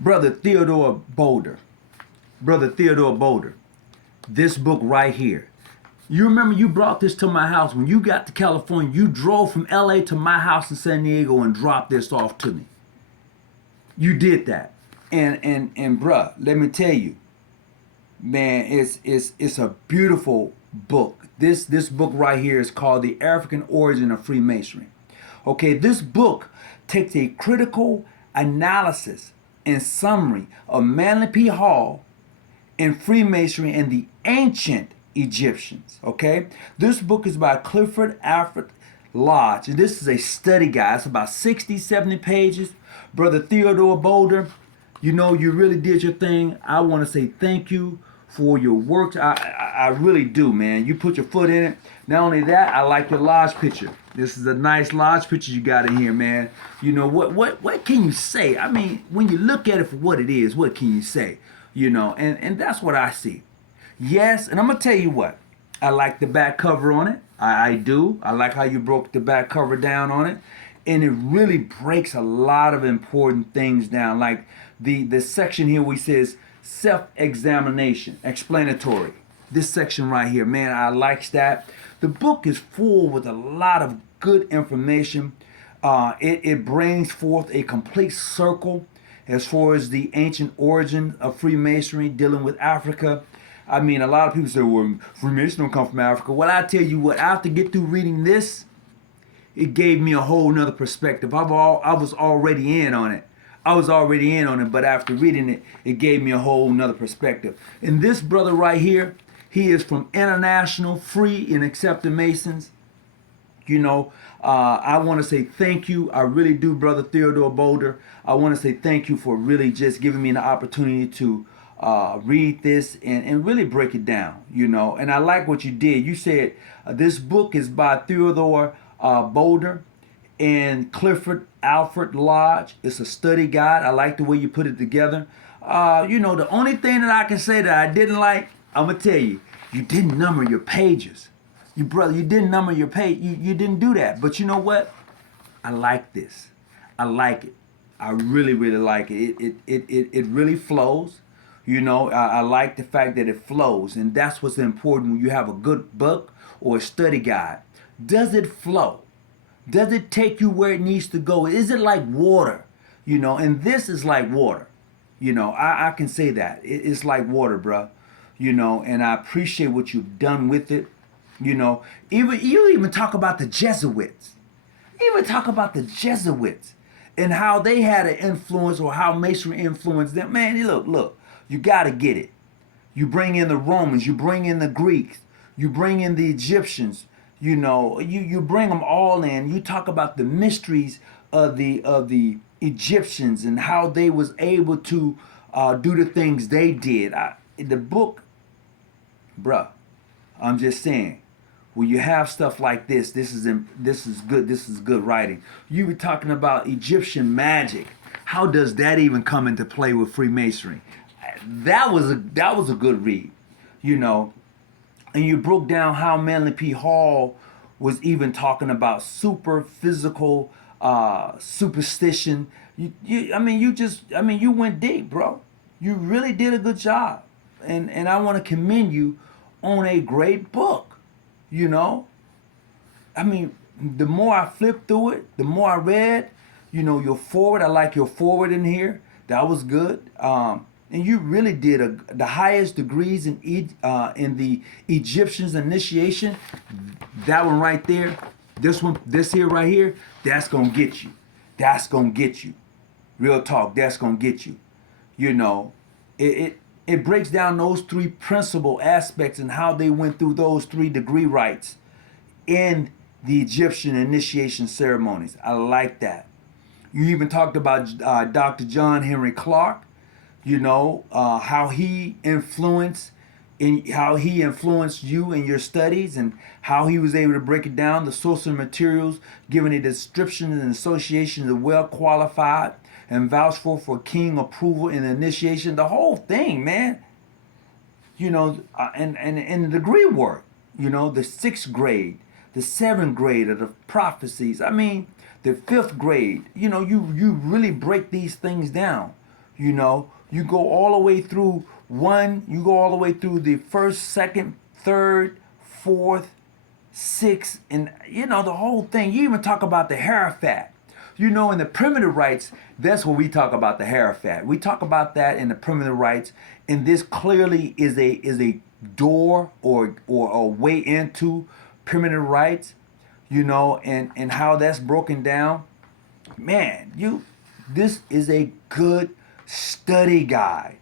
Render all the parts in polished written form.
Brother Theodore Boulder. Brother Theodore Boulder. This book right here. You remember you brought this to my house when you got to California. You drove from LA to my house in San Diego and dropped this off to me. You did that. And bruh, let me tell you, man, it's a beautiful book. This book right here is called The African Origin of Freemasonry. Okay, this book takes a critical analysis and summary of Manly P. Hall and Freemasonry and the ancient Egyptians. Okay, this book is by Clifford Alfred Lodge, and this is a study guide. It's about 60, 70 pages. Brother Theodore Boulder, you know, you really did your thing. I want to say thank you for your work. I really do, man. You put your foot in it. Not only that, I like your lodge picture. This is a nice lodge picture you got in here, man. You know, what can you say? I mean, when you look at it for what it is, what can you say? You know, and that's what I see. Yes, and I'm going to tell you what. I like the back cover on it. I do. I like how you broke the back cover down on it. And it really breaks a lot of important things down. Like the section here where he says self-examination, explanatory. This section right here, man, I like that. The book is full with a lot of good information. It brings forth a complete circle as far as the ancient origin of Freemasonry dealing with Africa. I mean, a lot of people say, well, Freemasons don't come from Africa. Well, I tell you what, after get through reading this, it gave me a whole nother perspective. I was already in on it. I was already in on it, but after reading it, it gave me a whole nother perspective. And this brother right here, he is from International Free and Accepted Masons. You know, I want to say thank you. I really do, Brother Theodore Boulder. I want to say thank you for really just giving me an opportunity to read this and really break it down, you know. And I like what you did. You said this book is by Theodore Boulder and Clifford Alfred Lodge. It's a study guide. I like the way you put it together. You know, the only thing that I can say that I didn't like, I'm going to tell you, you didn't number your pages. You didn't number your page. You didn't do that. But you know what? I like this. I like it. I really, really like it. It really flows. You know, I like the fact that it flows. And that's what's important when you have a good book or a study guide. Does it flow? Does it take you where it needs to go? Is it like water? You know, and this is like water. You know, I can say that. It's like water, bro. You know, and I appreciate what you've done with it. You know, you even talk about the Jesuits. You even talk about the Jesuits and how they had an influence or how Masonry influenced them. Man, look, you got to get it. You bring in the Romans, you bring in the Greeks, you bring in the Egyptians. You know, you bring them all in. You talk about the mysteries of the Egyptians and how they was able to do the things they did. The book, bruh, I'm just saying, when you have stuff like this is good. This is good writing. You were talking about Egyptian magic. How does that even come into play with Freemasonry? That was a good read, you know. And you broke down how Manly P. Hall was even talking about super physical superstition. You went deep, bro. You really did a good job, and I want to commend you on a great book. You know, I mean, the more I flipped through it, the more I read. You know, your forward. I like your forward in here. That was good. And you really did the highest degrees in the Egyptians initiation. That one right there, this here right here, that's gonna get you. That's gonna get you. Real talk, that's gonna get you. You know, it breaks down those three principal aspects and how they went through those 3 degree rites in the Egyptian initiation ceremonies. I like that. You even talked about Dr. John Henry Clark. You know, how he influenced you in your studies and how he was able to break it down, the source of materials, giving a description and association of well qualified and vouched for king approval in the initiation, the whole thing, man. You know, and the degree work, you know, the 6th grade, the 7th grade of the prophecies. I mean, the 5th grade, you know, you really break these things down. You know, you go all the way through you go all the way through the first, second, third, fourth, sixth, and you know, the whole thing. You even talk about the Hierophant. You know, in the primitive rites, that's where we talk about the Hierophant. We talk about that in the primitive rites, and this clearly is a door or a way into primitive rites, you know, and how that's broken down. Man, this is a good study guide.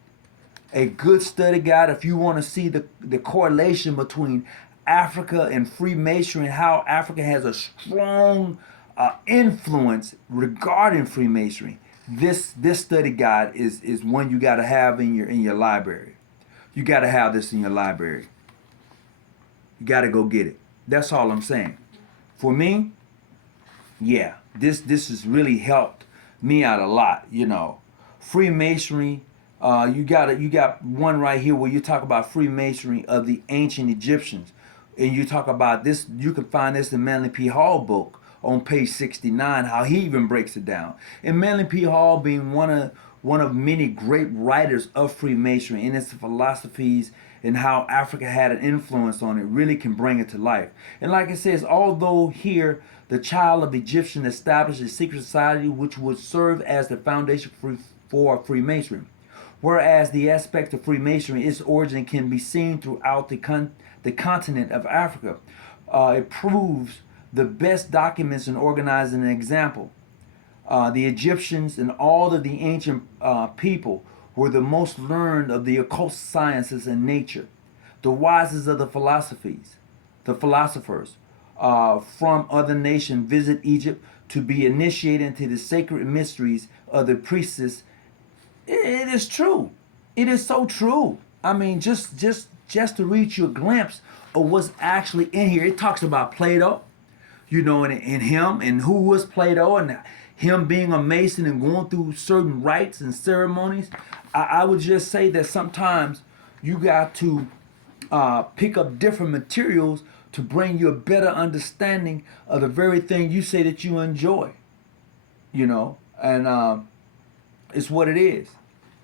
A good study guide if you want to see the correlation between Africa and Freemasonry and how Africa has a strong influence regarding Freemasonry. This study guide is one you got to have in your library. You got to have this in your library. You got to go get it. That's all I'm saying. For me, yeah, this has really helped me out a lot. You know, Freemasonry. You got one right here where you talk about Freemasonry of the ancient Egyptians, and you talk about this. You can find this in Manly P. Hall book on page 69. How he even breaks it down. And Manly P. Hall being one of many great writers of Freemasonry and its philosophies and how Africa had an influence on it, really can bring it to life. And like it says, although here the child of Egyptian established a secret society which would serve as the foundation for Freemasonry. Whereas the aspect of Freemasonry, its origin can be seen throughout the continent of Africa. It proves the best documents and organizing an example. The Egyptians and all of the ancient people were the most learned of the occult sciences and nature, the wisest of the philosophers from other nations visit Egypt to be initiated into the sacred mysteries of the priestess. It is true. It is so true. I mean, just to reach you a glimpse of what's actually in here. It talks about Plato, you know, and him and who was Plato and him being a Mason and going through certain rites and ceremonies. I would just say that sometimes you got to pick up different materials to bring you a better understanding of the very thing you say that you enjoy, you know, and it's what it is.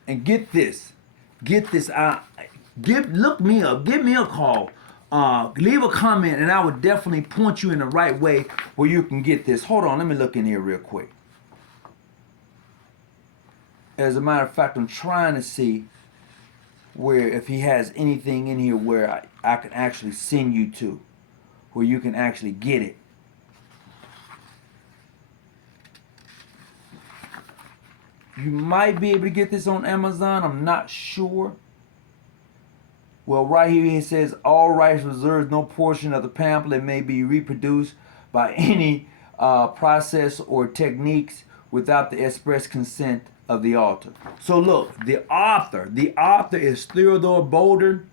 And get this. Look me up. Give me a call. Leave a comment, and I would definitely point you in the right way where you can get this. Hold on, let me look in here real quick. As a matter of fact, I'm trying to see where if he has anything in here where I can actually send you to, where you can actually get it. You might be able to get this on Amazon. I'm not sure. Well, right here it says, all rights reserved. No portion of the pamphlet may be reproduced by any process or techniques without the express consent of the author. So look, the author is Theodore Boulder.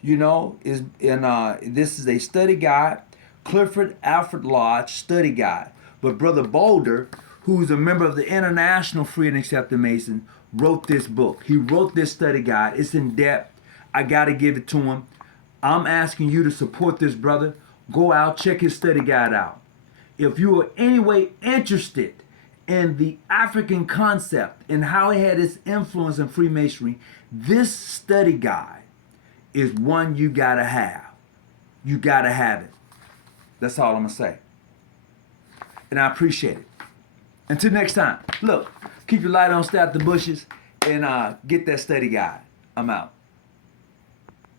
You know, this is a study guide, Clifford Alfred Lodge study guide. But Brother Boulder, who's a member of the International Free and Accepted Mason, wrote this book. He wrote this study guide. It's in depth. I got to give it to him. I'm asking you to support this brother. Go out, check his study guide out. If you are anyway interested in the African concept and how it had its influence in Freemasonry, this study guide is one you got to have. You got to have it. That's all I'm going to say. And I appreciate it. Until next time, look, keep your light on, stay out the bushes, and get that study guide. I'm out.